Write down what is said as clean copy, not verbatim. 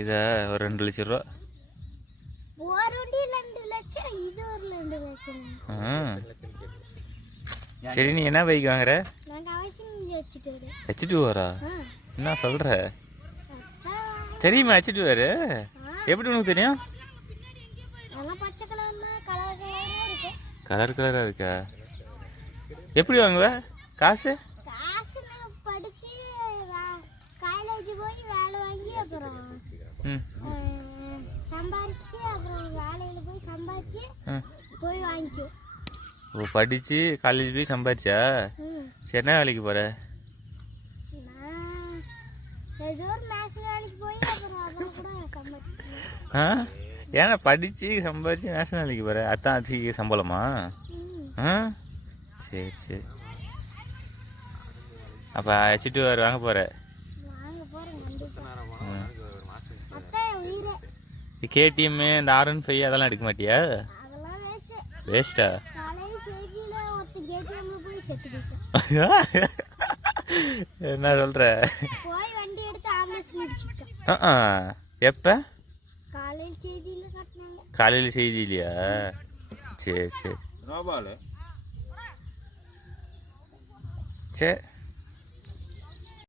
இதை ஒரு 2 லட்ச ரூபா. சரி, நீ என்ன பைக் வாங்குற? வச்சுட்டு வரா? என்ன சொல்கிற? தெரியுமா வச்சுட்டு வரு? எப்படி உனக்கு தெரியும்? கலர் கலராக இருக்கா? எப்படி வாங்குவ? காசு ஓ, படிச்சு காலேஜ் போய் சம்பாதிச்சா? சரி, என்ன வேலைக்கு போற? ஏன்னா படிச்சு சம்பாதிச்சு நேஷனல் வேலைக்கு போற, அதான் ஆச்சு சம்பளமா? சரி சரி. அப்போ ஹெச்டி வாங்க போற? கேடிஎம் இந்த R15 அதெல்லாம் எடுக்க மாட்டியா? வேஸ்டா? என்ன சொல்ற? எப்ப? காலையில் செய்தி இல்லையா? சரி சரி சரி.